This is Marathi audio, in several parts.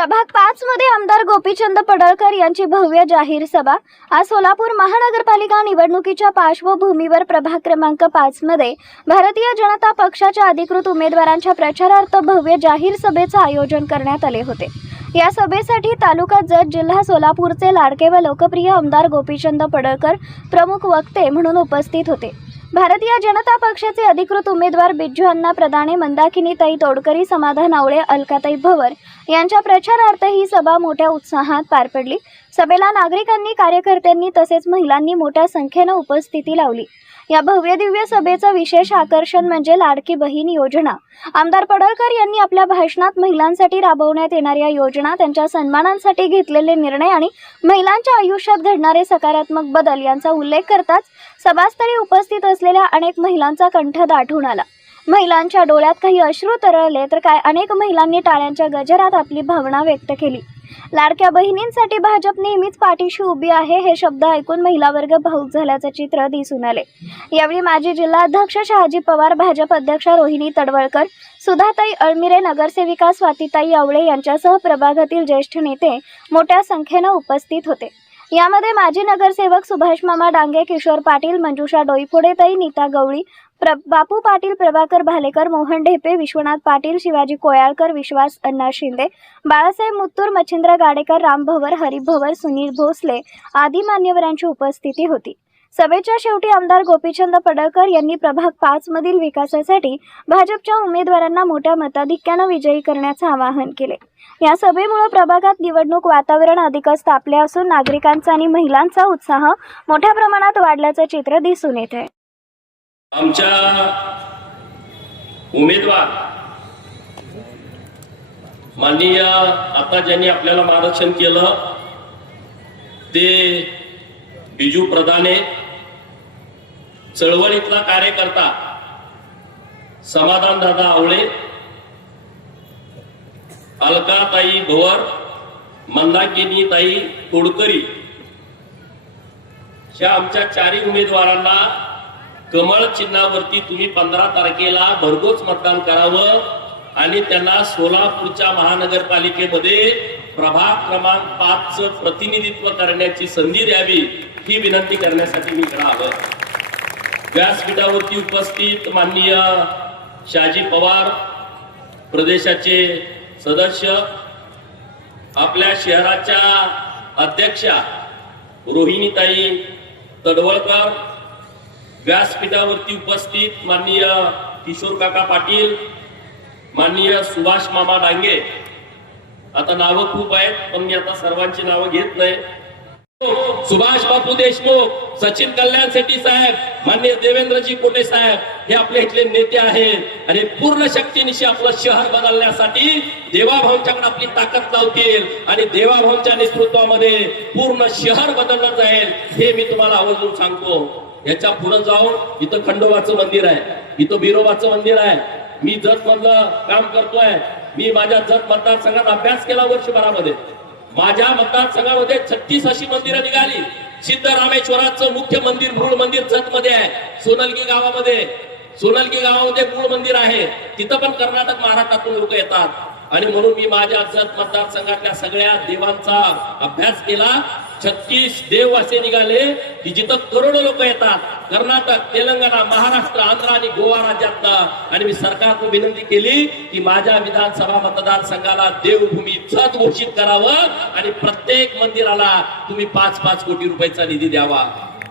प्रभाग पाच मध्ये आमदार गोपीचंद पडळकर यांची भव्य जाहीर सभा. आज सोलापूर महानगरपालिका निवडणुकीच्या पार्श्वभूमीवर प्रभाग क्रमांक पाच मध्ये भारतीय जनता पक्षाच्या अधिकृत उमेदवारांच्या प्रचारार्थ भव्य जाहीर सभेचं आयोजन करण्यात आले होते. या सभेसाठी तालुका जत जिल्हा सोलापूरचे लाडके व लोकप्रिय आमदार गोपीचंद पडळकर प्रमुख वक्ते म्हणून उपस्थित होते. भारतीय जनता पक्षाचे अधिकृत उमेदवार बिज्जू अण्णा मंदाकिनी मंदाकिनीताई तोडकरी समाधान आवळे अलकाताई भवर यांच्या प्रचारार्थ ही सभा मोठ्या उत्साहात पार पडली. सभेला नागरिकांनी कार्यकर्त्यांनी तसेच महिलांनी मोठ्या संख्येनं उपस्थिती लावली. या भव्य दिव्य सभेचं विशेष आकर्षण म्हणजे लाडकी बहीण योजना. आमदार पडळकर यांनी आपल्या भाषणात महिलांसाठी राबवण्यात येणाऱ्या योजना त्यांच्या सन्मानांसाठी घेतलेले निर्णय आणि महिलांच्या आयुष्यात घडणारे सकारात्मक बदल यांचा उल्लेख करताच सभास्थळी उपस्थित असलेल्या अनेक महिलांचा कंठ दाटून आला. महिलांच्या डोळ्यात काही अश्रू तरळले तर काय अनेक महिलांनी टाळ्यांच्या गजरात आपली भावना व्यक्त केली. लाडक्या बहिणींसाठी भाजप नेहमीच पाठीशी उभी आहे हे शब्द ऐकून महिला वर्ग भाऊक झाल्याचं चित्र दिसून आले. यावेळी माजी जिल्हाध्यक्ष शहाजी पवार भाजप अध्यक्ष रोहिणी तडवळकर सुधाताई अळमिरे नगरसेविका स्वातीताई आवळे यांच्यासह प्रभागातील ज्येष्ठ नेते मोठ्या संख्येनं उपस्थित होते. यामध्ये माजी नगरसेवक सुभाष मामा डांगे किशोर पाटील मंजुषा डोईफोडेताई नीता गवळी प्र बापू पाटील प्रभाकर भालेकर मोहन ढेपे विश्वनाथ पाटील शिवाजी कोयाळकर विश्वास अण्णा शिंदे बाळासाहेब मुत्तूर मच्छिंद्र गाडेकर राम भवर हरिभ भवर सुनील भोसले आदी मान्यवरांची उपस्थिती होती. सभेच्या शेवटी आमदार गोपीचंद पडळकर यांनी प्रभाग पाच मधील विकासासाठी भाजपच्या उमेदवारांना मोठ्या मताधिक्यानं विजयी करण्याचं आवाहन केले. या सभेमुळे प्रभागात निवडणूक वातावरण अधिकच तापले असून नागरिकांचा आणि महिलांचा उत्साह मोठ्या प्रमाणात वाढल्याचं चित्र दिसून येत आहे आमच्या उमेदवार माननीय आता ज्यांनी आपल्याला मार्गदर्शन केलं. ते बिजू प्रधाने चळवळीतला कार्यकर्ता समाधान दादा आवळे अलकाताई भवर मंदाकिनी ताई तोडकरी ह्या आमच्या चारही उमेदवारांना कमळ चिन्हावरती तुम्ही पंधरा तारखेला भरघोस मतदान करावं आणि त्यांना सोलापूरच्या महानगरपालिकेमध्ये प्रभाग क्रमांक पाच प्रतिनिधित्व करण्याची संधी द्यावी. ही विनंती करण्यासाठी मी इकडं आलो व्यासपीठावरती उपस्थित माननीय शहाजी पवार प्रदेशाचे सदस्य आपल्या शहराच्या अध्यक्षा रोहिणीताई तडवळकर व्यासपीठावरती उपस्थित माननीय किशोर काका पाटील माननीय सुभाष मामा डांगे. आता नावं खूप आहेत पण मी आता सर्वांची नावं घेत नाही. सुभाष बापू देशमुख सचिन कल्याण शेट्टी साहेब माननीय देवेंद्रजी कोटे साहेब हे आपले इथले नेते आहेत. आणि पूर्ण शक्तीनिशी आपलं शहर बदलण्यासाठी देवाभाऊंच्याकडे आपली ताकद लावतील. आणि देवाभाऊंच्या नेतृत्वामध्ये पूर्ण शहर बदललं जाईल हे मी तुम्हाला आवर्जून सांगतो. याच्यापुढे जाऊन इथं खंडोबाचं मंदिर आहे. इथं बिरोबाचं मंदिर आहे. मी जत मधलं काम करतोय. मी माझ्या जत मतदारसंघात अभ्यास केला वर्षभरामध्ये. माझ्या मतदारसंघामध्ये छत्तीस अशी मंदिरं निघाली. सिद्धरामेश्वराचं मुख्य मंदिर मूळ मंदिर जत मध्ये आहे. सोनलगी गावामध्ये. सोनलगी गावामध्ये मूळ मंदिर आहे. तिथं पण कर्नाटक महाराष्ट्रातून लोक येतात. आणि म्हणून मी माझ्या जत मतदारसंघातल्या सगळ्या देवांचा अभ्यास केला. छत्तीस देव असे निघाले की जिथं करोडो लोक येतात कर्नाटक तेलंगणा महाराष्ट्र आंध्र आणि गोवा राज्यात आणि मी सरकारला विनंती केली की माझ्या विधानसभा मतदारसंघाला देवभूमी छत घोषित करावं आणि प्रत्येक मंदिराला तुम्ही पाच पाच कोटी रुपयाचा निधी द्यावा.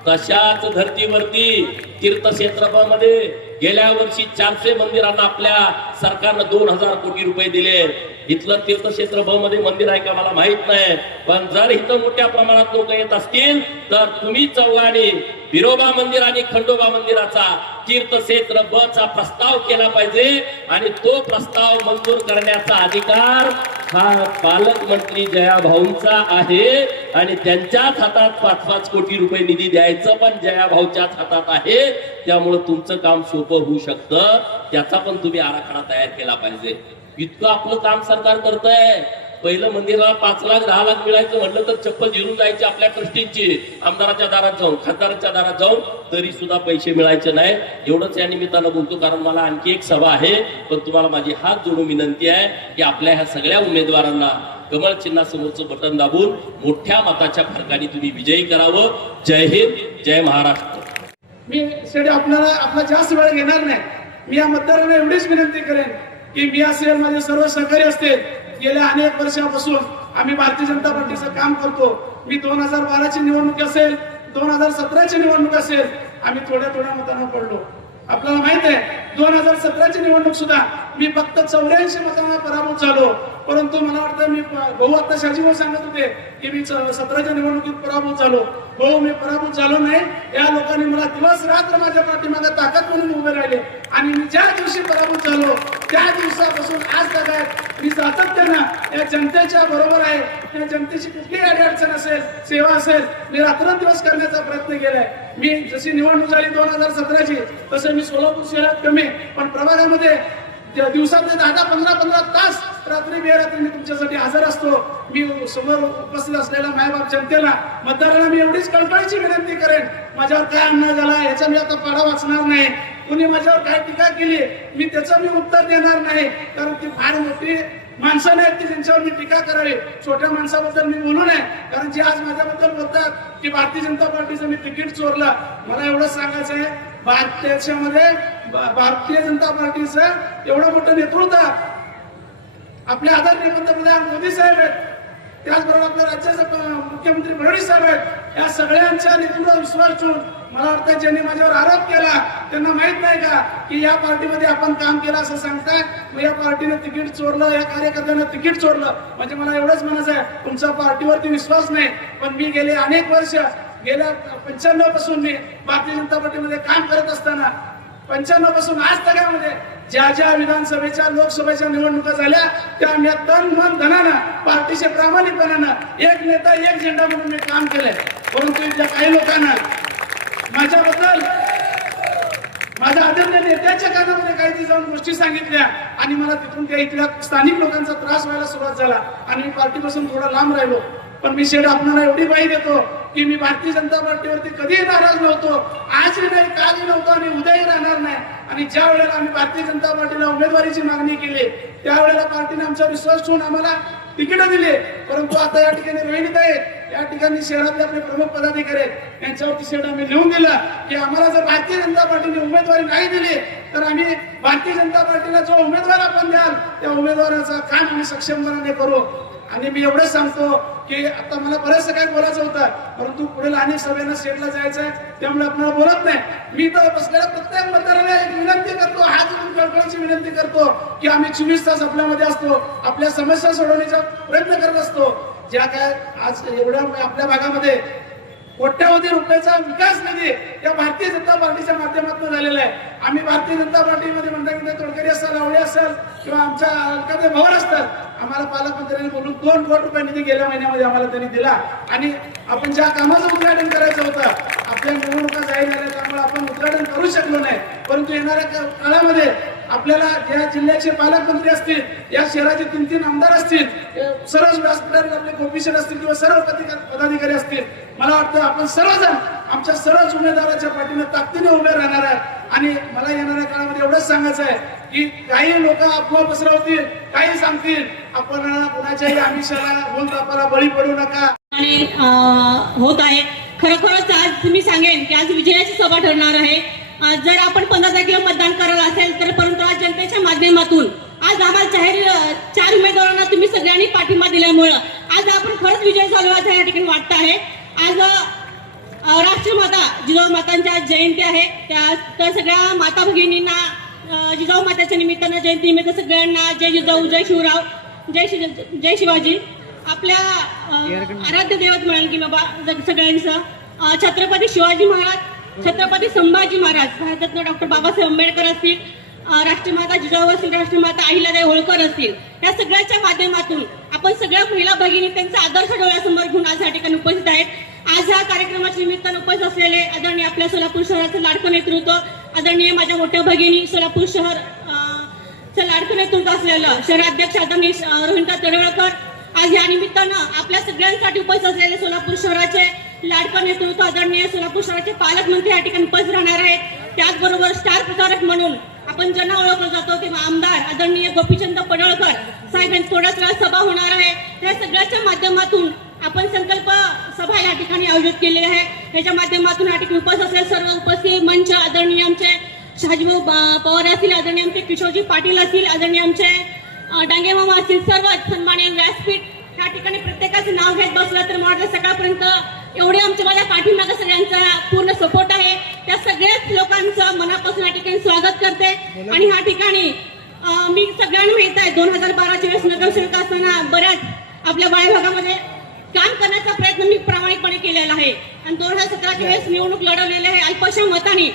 तशाच धर्तीवरती तीर्थक्षेत्रामध्ये गेल्या वर्षी चारशे मंदिरांना आपल्या सरकारनं दोन हजार कोटी रुपये दिले. इथलं तीर्थक्षेत्र ब मध्ये मंदिर आहे का मला माहीत नाही. पण जर इथं मोठ्या प्रमाणात लोक येत असतील तर तुम्ही चौघांनी बिरोबा मंदिर आणि खंडोबा मंदिराचा तीर्थक्षेत्र ब चा प्रस्ताव केला पाहिजे आणि तो प्रस्ताव मंजूर करण्याचा अधिकार हा पालकमंत्री जया भाऊंचा आहे आणि त्यांच्याच हातात पाच पाच कोटी रुपये निधी द्यायचं पण जया भाऊच्याच हातात आहे. त्यामुळे तुमचं काम सोपं होऊ शकतं. त्याचा पण तुम्ही आराखडा तयार केला पाहिजे. इतकं आपलं काम सरकार करतंय. पहिलं मंदिराला पाच लाख दहा लाख मिळायचं म्हटलं तर चप्पल झिरून जायची आपल्या ट्रस्टींची. आमदाराच्या दारात जाऊन खासदाराच्या दारात जाऊन तरी सुद्धा पैसे मिळायचे नाही. एवढंच या निमित्तानं बोलतो कारण मला आणखी एक सभा आहे. पण तुम्हाला माझी हात जोडून विनंती आहे की आपल्या ह्या सगळ्या उमेदवारांना कमळ चिन्हासमोरचं बटन दाबून मोठ्या मताच्या फरकाने तुम्ही विजयी करावं. जय हिंद जय महाराष्ट्र. मी शेवटी आपल्याला आपला जास्त वेळ घेणार नाही. मी या मतदारांना एवढीच विनंती करेन की मी असेल माझे सर्व सहकारी असतील गेल्या अनेक वर्षापासून आम्ही भारतीय जनता पार्टीचं काम करतो. मी दोन हजार बाराची निवडणूक असेल दोन हजार सतराची निवडणूक असेल आम्ही थोड्या थोड्या मतांना पडलो. आपल्याला माहीत आहे दोन हजार सतराची निवडणूक सुद्धा मी फक्त चौऱ्याऐंशी मतांना पराभूत झालो. परंतु मला वाटतं मी भाऊ आता शाजी सांगत होते की मी सतराच्या निवडणुकीत पराभूत झालो. भाऊ मी पराभूत झालो नाही. या लोकांनी मला दिवस रात्र माझ्या पाठीमागे ताकद म्हणून उभे राहिले. आणि मी ज्या दिवशी पराभूत झालो त्या दिवसापासून आज तक मी सातत्यानं या जनतेच्या बरोबर आहे. या जनतेची कुठलीही अडचण असेल सेवा असेल मी रात्रंदिवस करण्याचा प्रयत्न केलाय. मी जशी निवडणूक झाली दोन हजार सतराची तसं मी सोलापूर शहरात कमी पण प्रभागामध्ये ज्या दिवसातले दहा दहा पंधरा पंधरा तास रात्री बेरात्री मी तुमच्यासाठी हजर असतो. मी समोर उपस्थित असलेल्या मायबाप जनतेला मतदारांना मी एवढीच कळकळीची विनंती करेन. माझ्यावर काय अन्याय झाला याचा मी आता पाडा वाचणार नाही. कुणी माझ्यावर काय टीका केली मी त्याचं मी उत्तर देणार नाही. कारण ती फार मोठी माणसं नाहीत की ज्यांच्यावर मी टीका करावी छोट्या माणसाबद्दल मी बोलू नये. कारण जे आज माझ्याबद्दल बोलतात की भारतीय जनता पार्टीचं मी तिकीट चोरलं. मला एवढंच सांगायचं आहे भारत देशामध्ये भारतीय जनता पार्टीचं एवढं मोठं नेतृत्व आपले आदरणीय पंतप्रधान मोदी साहेब आहेत. त्याचबरोबर आपल्या राज्याचे मुख्यमंत्री फडणवीस साहेब आहेत. या सगळ्यांच्या नेतृत्वावर विश्वास ठेवून मला वाटतं ज्यांनी माझ्यावर आरोप केला त्यांना माहीत नाही का की या पार्टीमध्ये आपण काम केलं असं सांगताय मग या पार्टीने तिकीट चोरलं या कार्यकर्त्यानं तिकीट चोरलं. म्हणजे मला एवढंच म्हणायचं आहे तुमचा पार्टीवरती विश्वास नाही. पण मी गेले अनेक वर्ष गेल्या पंच्याण्णवपासून मी भारतीय जनता पार्टीमध्ये काम करत असताना पंच्याण्णवपासून आज तगामध्ये ज्या ज्या विधानसभेच्या लोकसभेच्या निवडणुका झाल्या त्या मी तन मन धनानं पार्टीच्या प्रामाणिकपणानं एक नेता एक झेंडा म्हणून मी काम केलंय. परंतु इथल्या काही लोकांना माझ्याबद्दल माझ्या आदरणीय नेत्याच्या कानामध्ये काही जाऊन गोष्टी सांगितल्या आणि मला तिथून त्या इथल्या स्थानिक लोकांचा त्रास व्हायला सुरुवात झाला. आणि मी पार्टीपासून थोडा लांब राहिलो. पण मी शेड आपणाला एवढी बाई देतो की मी भारतीय जनता पार्टीवरती कधीही नाराज नव्हतो. आजही नाही कालही नव्हतो आणि उद्याही राहणार नाही. आणि ज्या वेळेला आम्ही भारतीय जनता पार्टीला उमेदवारीची मागणी केली त्यावेळेला पार्टीने आमचा विश्वास ठेवून आम्हाला तिकीट दिले. परंतु आता या ठिकाणी रोहिणीत आहेत. या ठिकाणी शहरातले आपले प्रमुख पदाधिकारी आहेत. यांच्यावरती शेड आम्ही लिहून दिला की आम्हाला जर भारतीय जनता पार्टीने उमेदवारी नाही दिली तर आम्ही भारतीय जनता पार्टीला जो उमेदवार आपण द्याल त्या उमेदवाराचा काम आम्ही सक्षमपणाने करू. आणि मी एवढंच सांगतो की आता मला बरंचसं काय बोलायचं होतं परंतु पुढील अनेक सभेला सेटला जायचं आहे त्यामुळे आपल्याला बोलत नाही. मी तर बसलेल्या प्रत्येक मतदाराला एक विनंती करतो हात जोडून कळकळीची विनंती करतो की आम्ही चोवीस तास आपल्यामध्ये असतो आपल्या समस्या सोडवण्याचा प्रयत्न करत असतो. ज्या काय आज एवढ्या आपल्या भागामध्ये कोट्यावधी रुपयाचा विकास निधी या भारतीय जनता पार्टीच्या माध्यमातून झालेला आहे. आम्ही भारतीय जनता पार्टीमध्ये म्हणता की तोडकरी असेल आवळे असेल किंवा आमच्या अलकाचे भवन असतात आम्हाला पालकमंत्र्यांनी बोलून दोन कोटी रुपये निधी गेल्या महिन्यामध्ये आम्हाला त्यांनी दिला. आणि आपण ज्या कामाचं उद्घाटन करायचं होतं आपल्या निवडणुका जाहीर झाल्या त्यामुळे आपण उद्घाटन करू शकलो नाही. परंतु येणाऱ्या काळामध्ये आपल्याला या जिल्ह्याचे पालकमंत्री असतील या शहराचे तीन तीन आमदार असतील सर्व व्यासपीठातील आपले कोपिशन असतील किंवा सर्व पदाधिकारी असतील मला वाटतं आपण सर्वजण आमच्या सर्वच उमेदवाराच्या पाठीनं ताकदीने उभे राहणार आहेत आणि मला येणाऱ्या काळामध्ये एवढंच सांगायचं आहे की काही लोक अफवा पसरवतील काही सांगतील. आपण कोणाच्याही आमिषाला बोल बळी पडू नका. आणि होत आहे. खरोखरच आज मी सांगेन की आज विजयाची सभा ठरणार आहे. जर आपण पंधरा तारखेला मतदान करायला असेल तर परंतु आज जनतेच्या माध्यमातून आज आम्हाला जाहीर चार उमेदवारांना तुम्ही सगळ्यांनी पाठिंबा दिल्यामुळं आज आपण खरंच विजय झालो असं या ठिकाणी वाटतं आहे. आज औराष्ट्र राष्ट्रमाता जिजाऊ मातांच्या आज जयंती आहे. त्या त्या सगळ्या माता भगिनींना जिजाऊ माताच्या निमित्तानं जयंतीनिमित्त सगळ्यांना जय जिजाऊ जय शिवराव जय शि जय शिवाजी. आपल्या आराध्य दैवत म्हणाल की बाबा ज- सगळ्यांचं. छत्रपती शिवाजी महाराज छत्रपती संभाजी महाराज भारतरत्न डॉक्टर बाबासाहेब आंबेडकर असतील राष्ट्रमाता जिजाऊ असतील राष्ट्रमाता अहिल्यादेवी होळकर असतील या सगळ्याच्या माध्यमातून आपण सगळ्या महिला भगिनी त्यांचा आदर्श डोळ्यासमोर घेऊन आज या ठिकाणी उपस्थित आहेत. आज ह्या कार्यक्रमाच्या निमित्तानं उपस्थित असलेले आदरणीय आपल्या सोलापूर शहराचं लाडकं नेतृत्व आदरणीय माझ्या मोठ्या भगिनी सोलापूर शहर चं लाडकं नेतृत्व असलेलं शहराध्यक्ष आदरणीय रोहिंदा तडवळकर आज या निमित्तानं आपल्या सगळ्यांसाठी उपस्थित असलेले सोलापूर शहराचे लाडकं नेतृत्व आदरणीय सोलापूर शहराचे पालकमंत्री या ठिकाणी उपस्थित राहणार आहेत. त्याचबरोबर स्टार प्रचारक म्हणून आपण ज्यांना ओळखलं जातो तेव्हा आमदार आदरणीय गोपीचंद पडळकर साहेब थोड्याच वेळा सभा होणार आहे. त्या सगळ्याच्या माध्यमातून आपण संकल्प सभा या ठिकाणी आयोजित केलेली आहे. याच्या माध्यमातून या ठिकाणी उपस्थित असलेले सर्व उपस्थित मंच आदरणीय आमचे शहाजीभाऊ बा- पवार असतील आदरणीय आमचे किशोरजी पाटील असतील आदरणीय आमचे डांगेमामा डांगे मामा असतील सर्व सन्मान्य व्यासपीठ या ठिकाणी प्रत्येकाचं नाव घेत बसलं तर मला सकाळपर्यंत एवढे आमच्या माझ्या पाठीमागं सगळ्यांचा पूर्ण सपोर्ट आहे. त्या सगळ्याच लोकांचं मनापासून या ठिकाणी स्वागत करते. आणि ह्या ठिकाणी मी सगळ्यांना माहीत आहे दोन हजार बाराच्या वेळेस नगरसेवक असताना बऱ्याच आपल्या बाळ्या भागामध्ये काम करण्याचा प्रयत्न मी प्रामाणिकपणे केलेला आहे. आणि दोन हजार सतराच्या वेळेस निवडणूक लढवलेली आहे अल्पशा मताने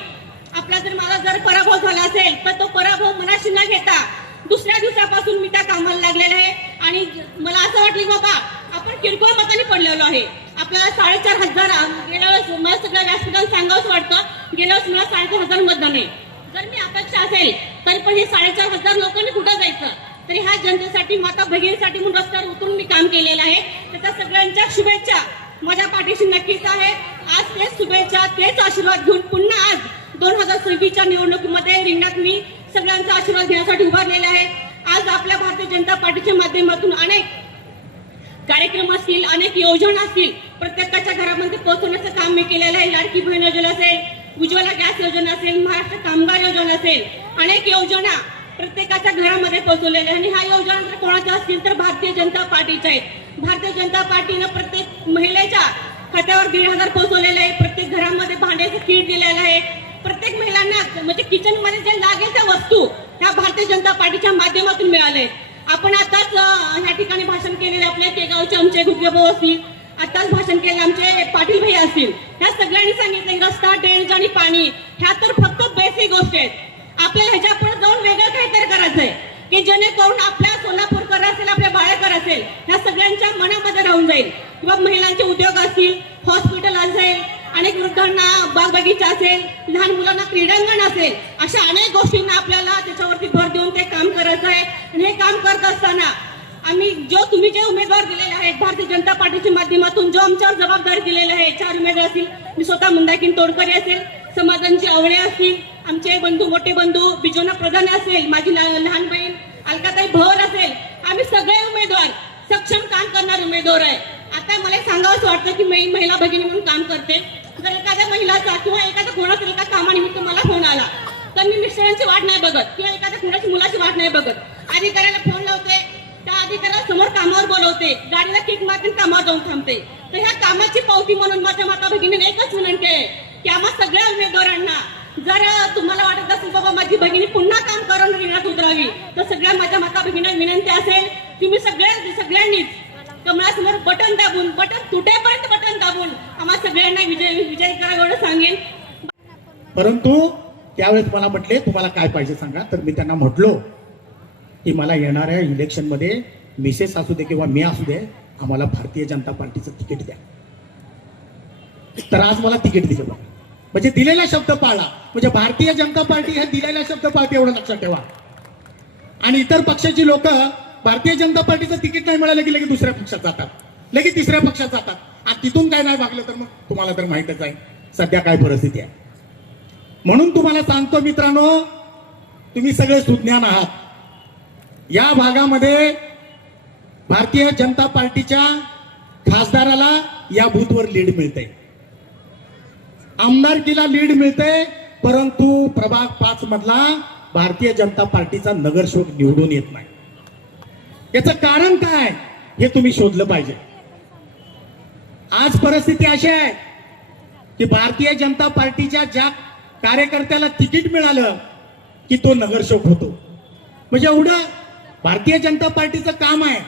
आपला जर मला जर पराभव झाला असेल तर तो पराभव मनाशी न घेता दुसऱ्या दिवसापासून मी त्या कामाला लागलेले आहे. आणि मला असं वाटलं बाबा आपण किरकोळ मताने पडलेलो आहे. आपल्याला साडेचार हजार गेल्या वेळेस मला सगळ्या व्यासपीठाला सांगावंच वाटतं. गेल्या वेळेस मला साडेचार हजार मतदान आहे जर मी अपेक्षा असेल तरी पण हे साडेचार हजार लोकांनी कुठं जायचं? तरी ह्या जनतेसाठी माता भगिनीसाठी म्हणून रस्त्यावर उतरून मी काम केलेलं आहे. त्याच्या सगळ्यांच्या शुभेच्छा. माझ्या पाठीशी नक्कीच आहे. आज तेच शुभेच्छा तेच आशीर्वाद घेऊन पुन्हा आज दोन हजार सव्वीसच्या निवडणुकीमध्ये रिंगणात मी सगळ्यांचा आशीर्वाद घेण्यासाठी उभारलेला आहे. आज आपल्या भारतीय जनता पार्टीच्या माध्यमातून अनेक कार्यक्रम असतील अनेक योजना असतील प्रत्येकाच्या घरामध्ये पोहोचवण्याचं काम मी केलेलं आहे. लाडकी बहीण योजना असेल उज्ज्वला गॅस योजना असेल महाराष्ट्र कामगार योजना असेल अनेक योजना प्रत्येकाच्या घरामध्ये पोहोचवलेल्या आणि ह्या योजना जर कोणाच्या असतील तर भारतीय जनता पार्टीच्या आहेत. भारतीय जनता पार्टीनं प्रत्येक महिलेच्या खात्यावर दीड हजार पोहोचवलेले आहे. प्रत्येक घरामध्ये भांड्याचं किट दिलेलं आहे. प्रत्येक महिलांना म्हणजे किचनमध्ये जे लागेल त्या वस्तू ह्या भारतीय जनता पार्टीच्या माध्यमातून मिळाले आपण आताच ह्या ठिकाणी भाषण केलेले आपले केगावचे आमचे भाऊ असतील आताच भाषण केले आमचे पाटील भाई असतील ह्या सगळ्यांनी सांगितलं रस्ता ड्रेनेज आणि पाणी ह्या तर फक्त बेसिक गोष्टी आहेत. आपल्याला ह्याच्या पुढे जाऊन वेगळं काहीतरी करायचंय. की जेणेकरून आपल्या सोलापूरकर असेल आपल्या बाळेकर असेल ह्या सगळ्यांच्या मनामध्ये राहून जाईल. किंवा महिलांचे उद्योग असतील हॉस्पिटल असेल अनेक वृद्धांना बाग बगीचा असेल लहान मुलांना क्रीडांगण असेल अशा अनेक गोष्टींना आपल्याला त्याच्यावरती भर देऊन ते काम करायचं आहे. आणि हे काम करत असताना आम्ही जो तुम्ही जे उमेदवार दिलेले आहेत भारतीय जनता पार्टीच्या माध्यमातून जो आमच्यावर जबाबदारी दिलेला आहे चार उमेदवार असतील मी स्वतः मुंदाकिन तोडकरी असेल समाधानची आवळे असतील आमचे बंधू मोठे बंधू बिजोना प्रधान असेल माझी लहान बहीण अलकाताई भवन असेल आम्ही सगळे उमेदवार सक्षम काम करणार उमेदवार आहे. आता मला एक सांगावंच वाटतं की मी महिला भगिनी म्हणून काम करते. जर एखाद्या महिलाचा किंवा एखाद्या कोणाचा एका कामानिमित्त मला फोन आला तर मी मिस्टरांची वाट नाही बघत किंवा एखाद्या कुणाची मुलाची वाट नाही बघत. अधिकाऱ्याला फोन लावते त्या अधिकाऱ्याला समोर कामावर बोलवते गाडीला किक मारते कामावर जाऊन थांबते. तर ह्या कामाची पावती म्हणून माझ्या माता भगिनीने एकच विनंती आहे की आम्हा सगळ्या उमेदवारांना जर तुम्हाला वाटत असेल बाबा माझी बहिणी पुन्हा काम करून रिंगणात उतरावी. तर सगळ्या माझ्या माता बहिणी विनंती असेल की मी सगळ्या सगळ्यांनीच कमळासमोर बटन दाबून बटन तुटेपर्यंत बटन दाबून आम्हा सगळ्यांना विजय विजय करा एवढं सांगेन. परंतु त्यावेळेस मला म्हटले तुम्हाला काय पाहिजे सांगा? तर मी त्यांना म्हटलो की मला येणाऱ्या इलेक्शनमध्ये मिसेस असू दे किंवा मी असू दे आम्हाला भारतीय जनता पार्टीचं तिकीट द्या. तर आज मला तिकीट दिलं बघा म्हणजे दिलेला शब्द पाळला म्हणजे भारतीय जनता पार्टी हे दिलेला शब्द पाळते एवढं लक्षात ठेवा. आणि इतर पक्षाची लोक भारतीय जनता पार्टीचं तिकीट नाही मिळालं की लगेच दुसऱ्या पक्षात जातात. लगेच तिसऱ्या पक्षात जातात. आणि तिथून काय नाही भागलं तर मग तुम्हाला तर माहितच आहे. सध्या काय परिस्थिती आहे. म्हणून तुम्हाला सांगतो मित्रांनो तुम्ही सगळे सुज्ञान आहात. या भागामध्ये भारतीय जनता पार्टीच्या खासदाराला या बूथवर लीड मिळते आमदारकीला लीड मिळते परंतु प्रभाग पाच मधला भारतीय जनता पार्टीचा नगरसेवक निवडून येत नाही. याचं कारण काय? हे तुम्ही शोधलं पाहिजे. आज परिस्थिती अशी आहे की भारतीय जनता पार्टीच्या ज्या कार्यकर्त्याला तिकीट मिळालं की तो नगरसेवक होतो. म्हणजे एवढं भारतीय जनता पार्टीचं काम आहे.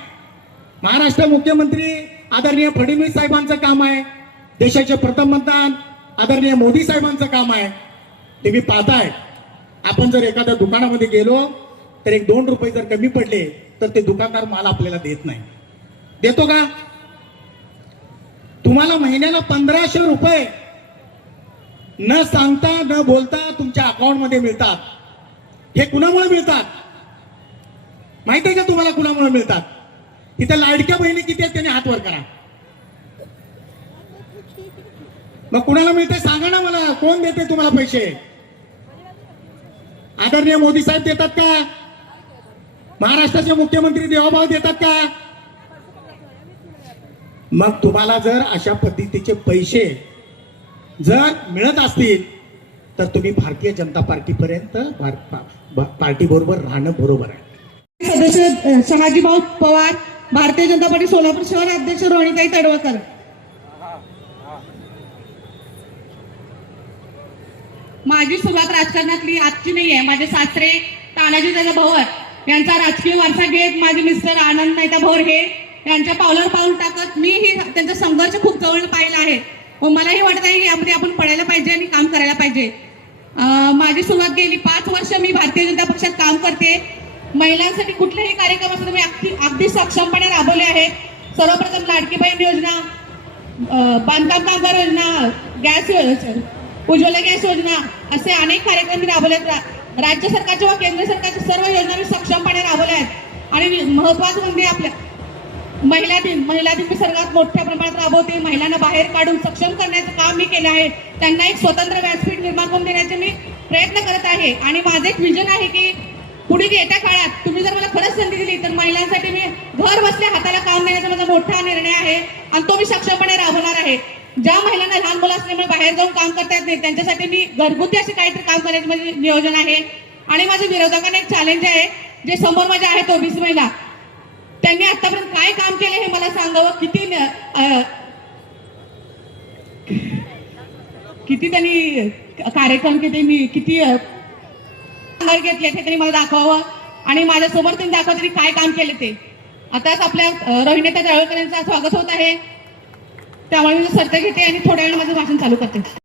महाराष्ट्र मुख्यमंत्री आदरणीय फडणवीस साहेबांचं काम आहे. देशाचे प्रथम मतदान आदरणीय मोदी साहेबांचं काम आहे. तुम्ही पाहताय. आपण जर एखाद्या दुकानामध्ये गेलो तर एक दोन रुपये जर कमी पडले तर ते दुकानदार माल आपल्याला देत नाही. देतो का? तुम्हाला महिन्याला पंधराशे रुपये न सांगता न बोलता तुमच्या अकाउंटमध्ये मिळतात. हे कुणामुळे मिळतात? माहिती आहे का तुम्हाला कुणामुळे मिळतात? इथं लाडक्या बहिणी किती आहेत त्याने हात वर करा. मग कुणाला मिळते? सांगा ना मला. कोण देते तुम्हाला पैसे? आदरणीय मोदी साहेब देतात का? महाराष्ट्राचे मुख्यमंत्री देवाभाव देतात का? मग तुम्हाला जर अशा पद्धतीचे पैसे जर मिळत असतील तर तुम्ही भारतीय जनता पार्टीपर्यंत पार्टी बरोबर राहणं बरोबर आहे. सदस्य अ, शहाजीभाऊ पवार भारतीय जनता पार्टी सोलापूर शहर अध्यक्ष रोहिणीताई तडवकर माझी सुरुवात राजकारणातली आजची नाही आहे माझे सासरे तानाजी दादा भोवर यांचा राजकीय वारसा घेत माझे मिस्टर आनंद नाहीता भोर हे यांच्या पावलावर पाऊल टाकत मी ही त्यांचा संघर्ष खूप जवळ पाहिला आहे. व मलाही वाटत आहे की यामध्ये आपण पडायला पाहिजे आणि काम करायला पाहिजे. माझी सुरुवात गेली पाच वर्ष मी भारतीय जनता पक्षात काम करते. महिलांसाठी कुठलेही कार्यक्रम असतात मी अगदी अगदी सक्षमपणे राबवले आहेत सर्वप्रथम लाडकी बहीण योजना बांधकाम कामगार योजना गॅस यो- उज्ज्वला गॅस योजना असे अनेक कार्यक्रम मी राबवले आहेत. राज्य सरकारच्या व केंद्र सरकारच्या सर्व योजना मी सक्षमपणे राबवल्या आहेत. आणि महत्वाचं म्हणजे आपल्या महिला दिन महिला दिन मी सर्वात मोठ्या प्रमाणात राबवते. महिलांना बाहेर काढून सक्षम करण्याचं काम मी केलं आहे. त्यांना एक स्वतंत्र व्यासपीठ निर्माण करून देण्याचे मी प्रयत्न करत आहे. आणि माझं एक विजन आहे की पुढील येत्या काळात तुम्ही जर मला खरंच संधी दिली तर महिलांसाठी मी घर बसल्या हाताला काम देण्याचा माझा मोठा निर्णय आहे. आणि तो मी सक्षमपणे राबवणार आहे. ज्या महिलांना लहान मुलं असल्यामुळे बाहेर जाऊन काम करता येत नाही त्यांच्यासाठी मी घरगुती असे काहीतरी काम करायचं माझे नियोजन आहे. आणि माझ्या विरोधकांना एक चॅलेंज आहे जे समोर माझ्या आहेत ओबीसी महिला. त्यांनी आतापर्यंत काय काम केले हे मला सांगावं? किती किती त्यांनी कार्यक्रम किती मी किती घेतले ते त्यांनी मला दाखवावं. आणि माझ्यासमोर त्यांनी दाखवा त्यांनी काय काम केले ते. आताच आपल्या अ, रोहिणीता जावळकर स्वागत होत आहे. त्यामुळे मी सरते घेते आणि थोड्या वेळ माझं वाचन चालू करते.